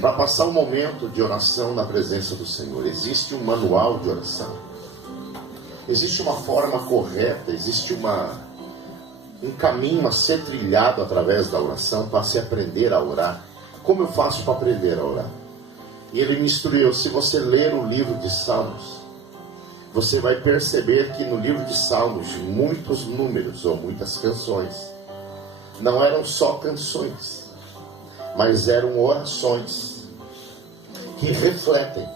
para passar um momento de oração na presença do Senhor. Existe um manual de oração, existe uma forma correta, existe um caminho a ser trilhado através da oração para se aprender a orar. Como eu faço para aprender a orar? E ele me instruiu: se você ler o livro de Salmos, você vai perceber que no livro de Salmos, muitos números ou muitas canções não eram só canções, mas eram orações que refletem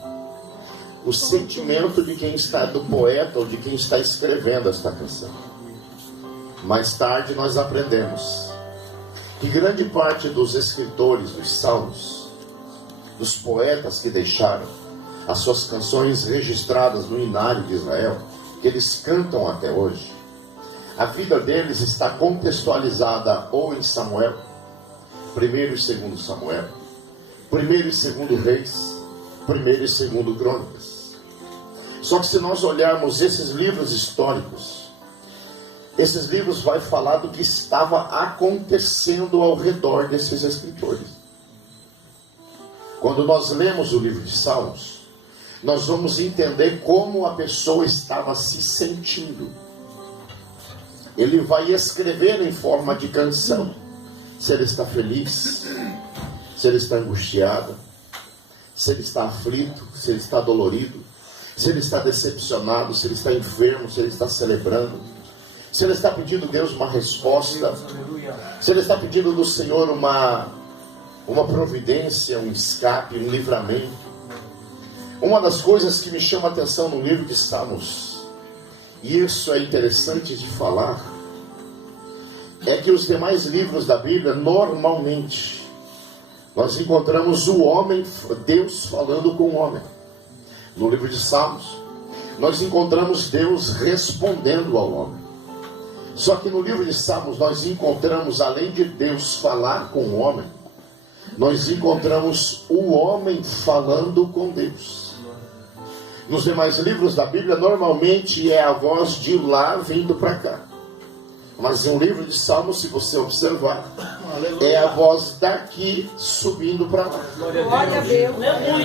o sentimento de quem está, do poeta ou de quem está escrevendo esta canção. Mais tarde nós aprendemos que grande parte dos escritores dos salmos, dos poetas que deixaram as suas canções registradas no Inário de Israel, que eles cantam até hoje, a vida deles está contextualizada ou em Samuel, 1º e 2º Samuel, 1º e 2º Reis, 1º e 2º Crônicas. Só que se nós olharmos esses livros históricos, esses livros vão falar do que estava acontecendo ao redor desses escritores. Quando nós lemos o livro de Salmos, nós vamos entender como a pessoa estava se sentindo. Ele vai escrever em forma de canção, se ele está feliz, se ele está angustiado, se ele está aflito, se ele está dolorido, se ele está decepcionado, se ele está enfermo, se ele está celebrando, se ele está pedindo a Deus uma resposta, se ele está pedindo do Senhor uma providência, um escape, um livramento. Uma das coisas que me chama a atenção no livro de Salmos, e isso é interessante de falar, é que os demais livros da Bíblia, normalmente, nós encontramos o homem, Deus falando com o homem. No livro de Salmos, nós encontramos Deus respondendo ao homem. Só que no livro de Salmos nós encontramos, além de Deus falar com o homem, nós encontramos o homem falando com Deus. Nos demais livros da Bíblia, normalmente é a voz de lá vindo para cá. Mas em um livro de Salmos, se você observar, é a voz daqui subindo para lá. Glória a Deus.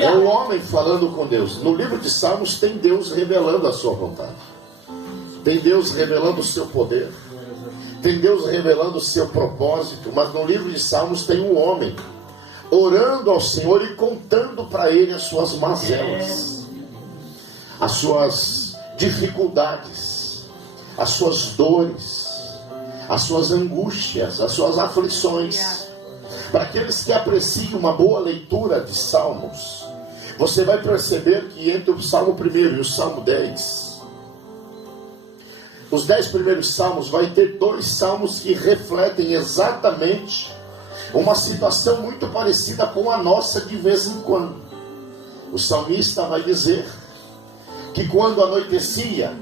É o homem falando com Deus. No livro de Salmos tem Deus revelando a sua vontade. Tem Deus revelando o seu poder. Tem Deus revelando o seu propósito. Mas no livro de Salmos tem um homem orando ao Senhor e contando para ele as suas mazelas, as suas dificuldades, as suas dores, as suas angústias, as suas aflições. Para aqueles que apreciam uma boa leitura de Salmos, você vai perceber que entre o Salmo 1 e o Salmo 10, os 10 primeiros salmos, vai ter 2 salmos que refletem exatamente uma situação muito parecida com a nossa de vez em quando. O salmista vai dizer que quando anoitecia,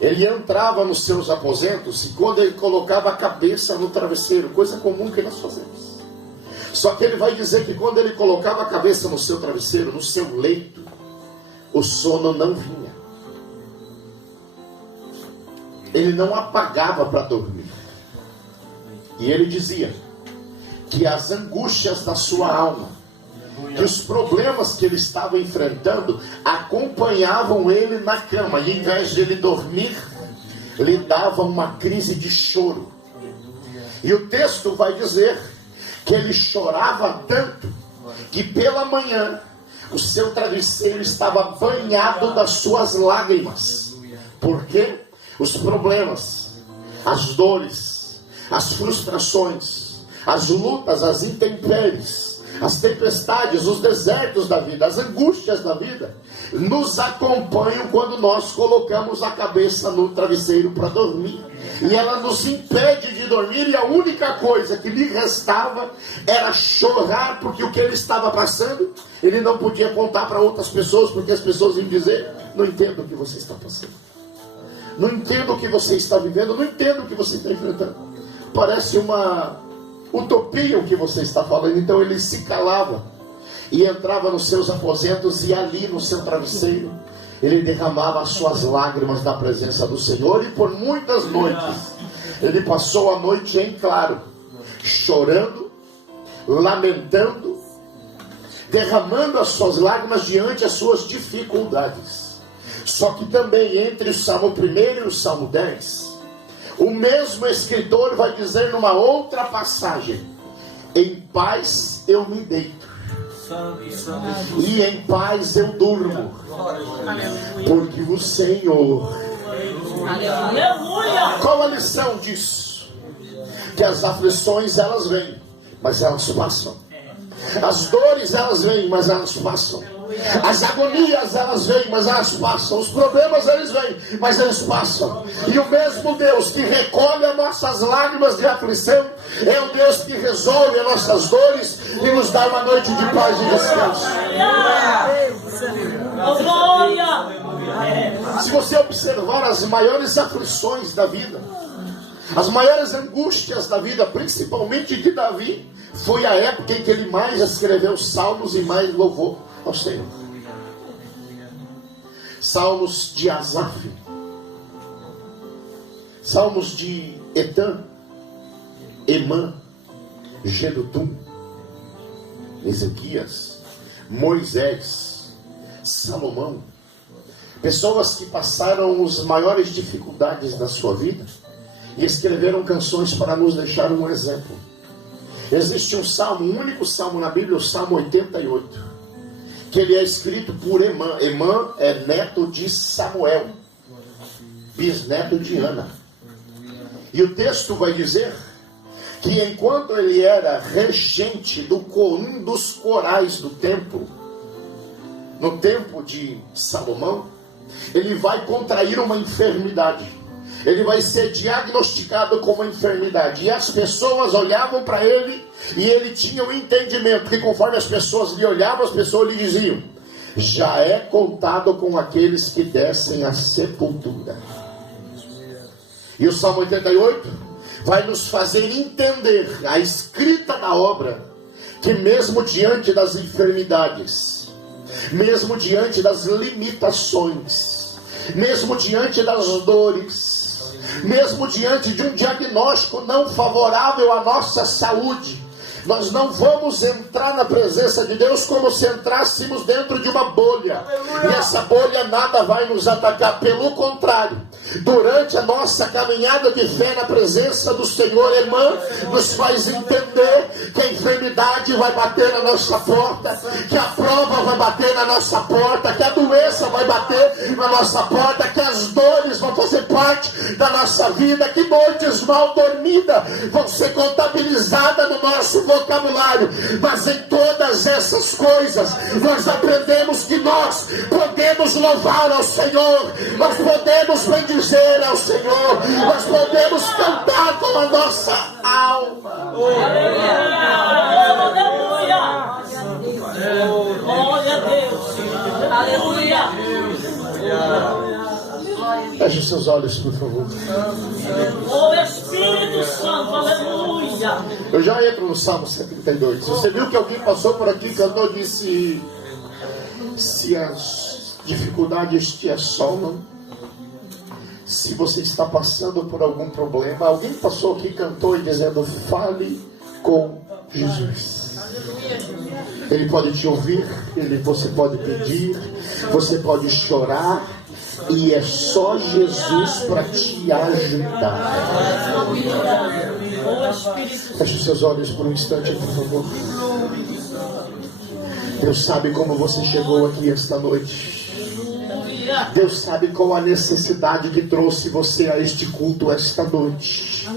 ele entrava nos seus aposentos e quando ele colocava a cabeça no travesseiro, coisa comum que nós fazemos. Só que ele vai dizer que quando ele colocava a cabeça no seu travesseiro, no seu leito, o sono não vinha. Ele não apagava para dormir. E ele dizia que as angústias da sua alma, que os problemas que ele estava enfrentando acompanhavam ele na cama, e em vez de ele dormir, lhe dava uma crise de choro. E o texto vai dizer que ele chorava tanto que pela manhã o seu travesseiro estava banhado das suas lágrimas. Por quê? Os problemas, as dores, as frustrações, as lutas, as intempéries, as tempestades, os desertos da vida, as angústias da vida, nos acompanham quando nós colocamos a cabeça no travesseiro para dormir. E ela nos impede de dormir, e a única coisa que lhe restava era chorar, porque o que ele estava passando, ele não podia contar para outras pessoas, porque as pessoas iam dizer: não entendo o que você está passando, não entendo o que você está vivendo, não entendo o que você está enfrentando. Parece uma utopia o que você está falando. Então ele se calava e entrava nos seus aposentos, e ali no seu travesseiro ele derramava as suas lágrimas na presença do Senhor. E por muitas noites ele passou a noite em claro, chorando, lamentando, derramando as suas lágrimas diante das suas dificuldades. Só que também entre o Salmo 1 e o Salmo 10, o mesmo escritor vai dizer numa outra passagem: em paz eu me deito, e em paz eu durmo, porque o Senhor... Aleluia. Qual a lição disso? Que as aflições elas vêm, mas elas passam. As dores elas vêm, mas elas passam. As agonias elas vêm, mas elas passam. Os problemas eles vêm, mas eles passam. E o mesmo Deus que recolhe as nossas lágrimas de aflição é o Deus que resolve as nossas dores e nos dá uma noite de paz e descanso. Se você observar as maiores aflições da vida, as maiores angústias da vida, principalmente de Davi, foi a época em que ele mais escreveu salmos e mais louvou ao Senhor. Salmos de Asaf, salmos de Etã, Emã, Gedutum, Ezequias, Moisés, Salomão. Pessoas que passaram as maiores dificuldades da sua vida e escreveram canções para nos deixar um exemplo. Existe um salmo, um único salmo na Bíblia, o Salmo 88, que ele é escrito por Emã. Emã é neto de Samuel, bisneto de Ana. E o texto vai dizer que enquanto ele era regente do um dos corais do templo, no tempo de Salomão, ele vai contrair uma enfermidade. Ele vai ser diagnosticado com uma enfermidade. E as pessoas olhavam para ele e ele tinha um entendimento que conforme as pessoas lhe olhavam, as pessoas lhe diziam: já é contado com aqueles que descem à sepultura. E o Salmo 88 vai nos fazer entender a escrita da obra, que mesmo diante das enfermidades, mesmo diante das limitações, mesmo diante das dores, mesmo diante de um diagnóstico não favorável à nossa saúde, nós não vamos entrar na presença de Deus como se entrássemos dentro de uma bolha. E essa bolha nada vai nos atacar. Pelo contrário, durante a nossa caminhada de fé na presença do Senhor, irmã, nos faz entender que a enfermidade vai bater na nossa porta, que a prova vai bater na nossa porta, que a doença vai bater na nossa porta, que as dores vão fazer parte da nossa vida, que noites mal dormidas vão ser contabilizadas no nosso vocabulário. Mas em todas essas coisas nós aprendemos que nós podemos louvar ao Senhor, nós podemos bendizer ao Senhor, nós podemos cantar com a nossa alma. Aleluia! Glória a Deus! Aleluia! Feche seus olhos, por favor. O Espírito Santo, aleluia! Eu já entro no Salmo 72. Você viu que alguém passou por aqui e cantou, disse: se as dificuldades te assolam, se você está passando por algum problema, alguém passou aqui e cantou e dizendo: fale com Jesus. Ele pode te ouvir, você pode pedir, você pode chorar, e é só Jesus para te ajudar. Feche os seus olhos por um instante, por favor. Deus sabe como você chegou aqui esta noite. Deus sabe qual a necessidade que trouxe você a este culto esta noite.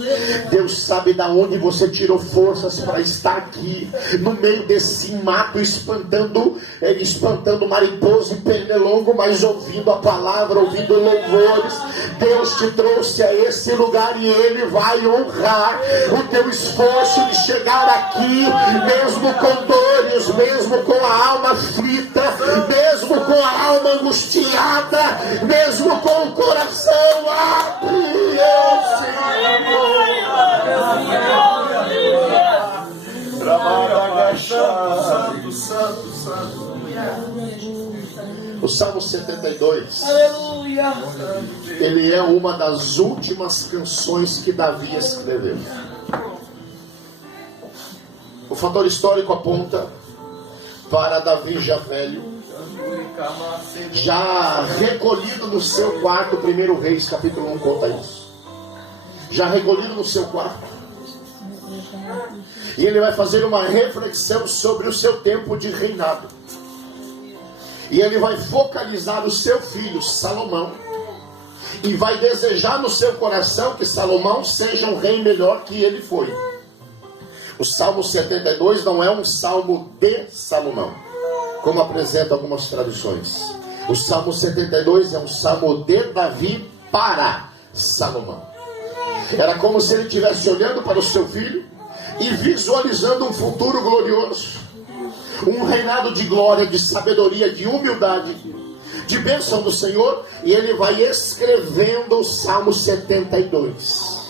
Deus sabe da onde você tirou forças para estar aqui no meio desse mato, espantando mariposa e pernilongo, mas ouvindo a palavra, ouvindo louvores. Deus te trouxe a esse lugar e Ele vai honrar o teu esforço de chegar aqui, mesmo com dores, mesmo com a alma aflita, mesmo com a alma angustiada, mesmo com o coração apreensivo. Santo, santo, santo. O Salmo 72, Aleluia! ele é uma das últimas canções que Davi escreveu. O fator histórico aponta para Davi já velho, já recolhido no seu quarto. 1 Reis capítulo 1 conta isso. Já recolhido no seu quarto. E ele vai fazer uma reflexão sobre o seu tempo de reinado. E ele vai focalizar o seu filho Salomão, e vai desejar no seu coração que Salomão seja um rei melhor que ele foi. O Salmo 72 não é um salmo de Salomão, como apresentam algumas traduções. O Salmo 72 é um salmo de Davi para Salomão. Era como se ele estivesse olhando para o seu filho e visualizando um futuro glorioso, um reinado de glória, de sabedoria, de humildade, de bênção do Senhor. E ele vai escrevendo o Salmo 72.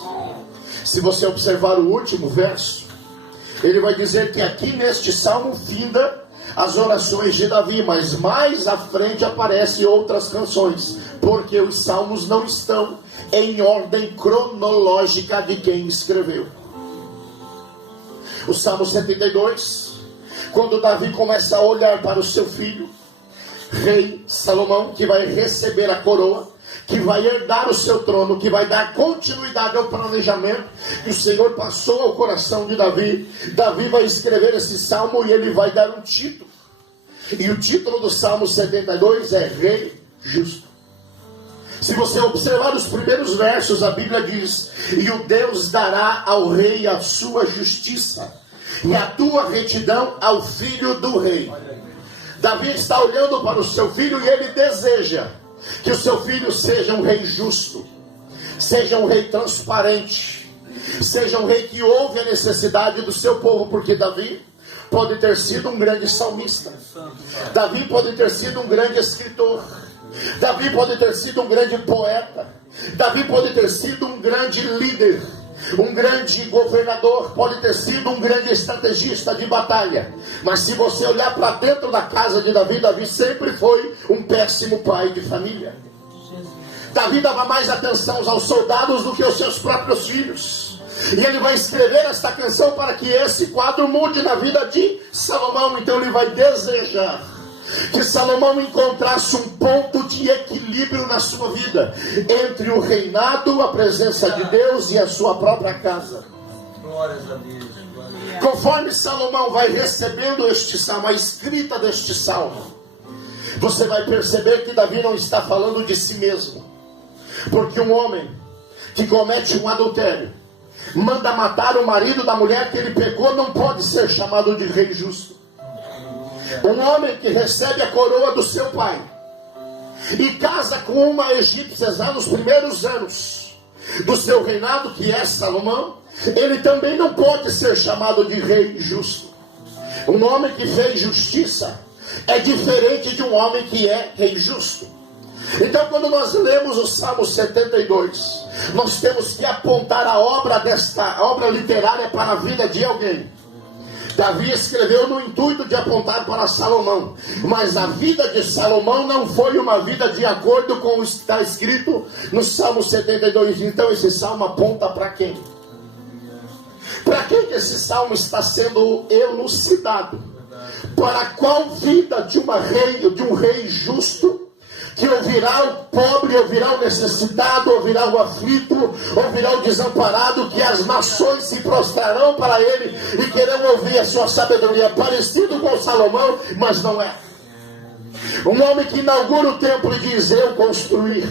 Se você observar o último verso, ele vai dizer que aqui neste salmo finda as orações de Davi, mas mais à frente aparecem outras canções, porque os salmos não estão em ordem cronológica de quem escreveu. O Salmo 72, quando Davi começa a olhar para o seu filho, rei Salomão, que vai receber a coroa, que vai herdar o seu trono, que vai dar continuidade ao planejamento que o Senhor passou ao coração de Davi. Davi vai escrever esse salmo e ele vai dar um título. E o título do Salmo 72 é Rei Justo. Se você observar os primeiros versos, a Bíblia diz: e o Deus dará ao rei a sua justiça, e a tua retidão ao filho do rei. Davi está olhando para o seu filho e ele deseja que o seu filho seja um rei justo, seja um rei transparente, seja um rei que ouve a necessidade do seu povo, porque Davi pode ter sido um grande salmista, Davi pode ter sido um grande escritor, Davi pode ter sido um grande poeta, Davi pode ter sido um grande líder, um grande governador, pode ter sido um grande estrategista de batalha. Mas se você olhar para dentro da casa de Davi, Davi sempre foi um péssimo pai de família. Davi dava mais atenção aos soldados do que aos seus próprios filhos. E ele vai escrever esta canção para que esse quadro mude na vida de Salomão. Então ele vai desejar que Salomão encontrasse um ponto de equilíbrio na sua vida, entre o reinado, a presença de Deus e a sua própria casa. Glórias a Deus. Conforme Salomão vai recebendo este salmo, a escrita deste salmo, você vai perceber que Davi não está falando de si mesmo. Porque um homem que comete um adultério, manda matar o marido da mulher que ele pecou, não pode ser chamado de rei justo. Um homem que recebe a coroa do seu pai e casa com uma egípcia já nos primeiros anos do seu reinado, que é Salomão, ele também não pode ser chamado de rei justo. Um homem que fez justiça é diferente de um homem que é rei justo. Então, quando nós lemos o Salmo 72, nós temos que apontar a obra desta obra literária para a vida de alguém. Davi escreveu no intuito de apontar para Salomão, mas a vida de Salomão não foi uma vida de acordo com o que está escrito no Salmo 72. Então esse salmo aponta para quem? Para quem que esse salmo está sendo elucidado? Para qual vida de um rei justo, que ouvirá o pobre, ouvirá o necessitado, ouvirá o aflito, ouvirá o desamparado, que as nações se prostrarão para ele e querem ouvir a sua sabedoria. Parecido com Salomão, mas não é. Um homem que inaugura o templo e diz: eu construí,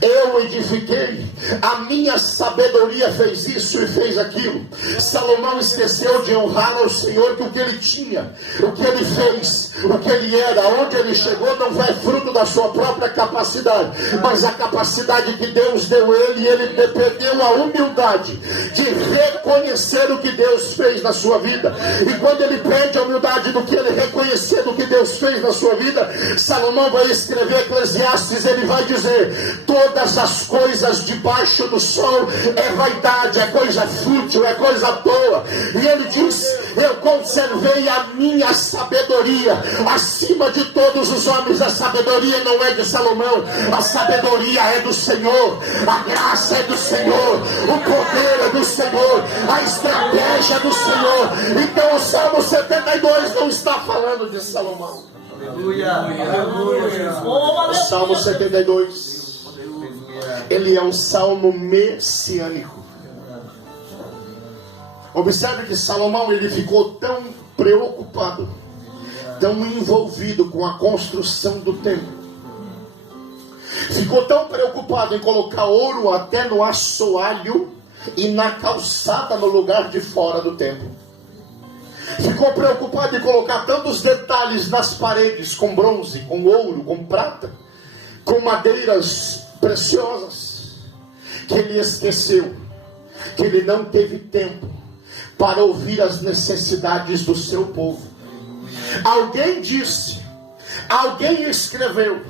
eu edifiquei, a minha sabedoria fez isso e fez aquilo. Salomão esqueceu de honrar ao Senhor, que o que ele tinha, o que ele fez, o que ele era, onde ele chegou, não foi fruto da sua própria capacidade, mas a capacidade que Deus deu a ele, e ele perdeu a humildade de reconhecer o que Deus fez na sua vida. E quando ele perde a humildade do que ele reconhecer, do que Deus fez na sua vida, Salomão vai escrever Eclesiastes, ele vai dizer: todas as coisas debaixo do sol é vaidade, é coisa fútil, é coisa toa. E ele diz: eu conservei a minha sabedoria acima de todos os homens. A sabedoria não é de Salomão, a sabedoria é do Senhor, a graça é do Senhor, o poder é do Senhor, a estratégia é do Senhor. Então o Salmo 72 não está falando de Salomão. O Salmo 72, ele é um salmo messiânico. Observe que Salomão, ele ficou tão preocupado, tão envolvido com a construção do templo, ficou tão preocupado em colocar ouro até no assoalho e na calçada no lugar de fora do templo. Ficou preocupado em colocar tantos detalhes nas paredes, com bronze, com ouro, com prata, com madeiras preciosas, que ele esqueceu que ele não teve tempo para ouvir as necessidades do seu povo. Alguém disse, alguém escreveu,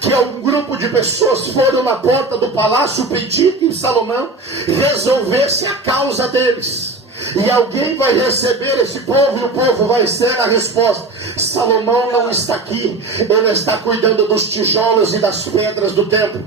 que um grupo de pessoas foram na porta do palácio pedir que Salomão resolvesse a causa deles. E alguém vai receber esse povo e o povo vai ser a resposta: Salomão não está aqui, ele está cuidando dos tijolos e das pedras do templo.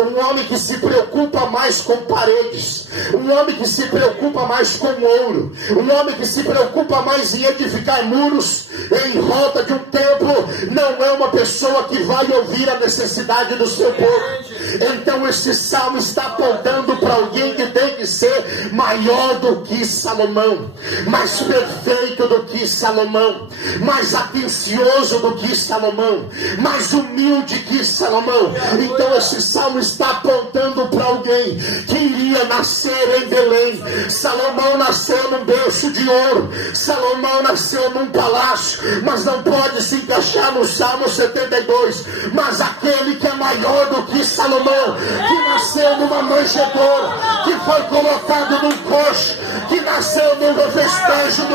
Um homem que se preocupa mais com paredes, um homem que se preocupa mais com ouro, um homem que se preocupa mais em edificar muros em volta de um templo, não é uma pessoa que vai ouvir a necessidade do seu povo. Então esse salmo está apontando para alguém que tem que ser maior do que Salomão, mais perfeito do que Salomão, mais atencioso do que Salomão, mais humilde que Salomão. Então esse salmo está apontando para alguém que iria nascer em Belém. Salomão nasceu num berço de ouro, Salomão nasceu num palácio, mas não pode se encaixar no Salmo 72. Mas aquele que é maior do que Salomão, que nasceu numa manjedoura, que foi colocado num coxo, que nasceu num festejo,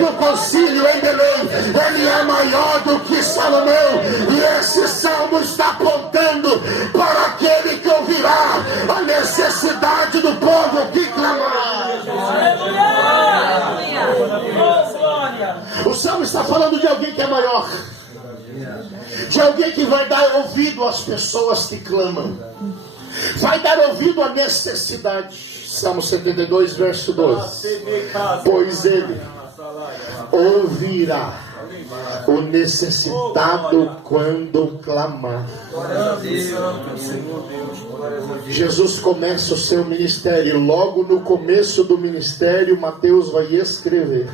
num concílio em Belém, ele é maior do que Salomão. E esse salmo está apontando para aquele que ouvirá a necessidade do povo que clamar. O salmo está falando de alguém que é maior, de alguém que vai dar ouvido às pessoas que clamam, vai dar ouvido à necessidade. Salmo 72, verso 12: pois ele ouvirá o necessitado quando clamar. Jesus começa o seu ministério. Logo no começo do ministério, Mateus vai escrever: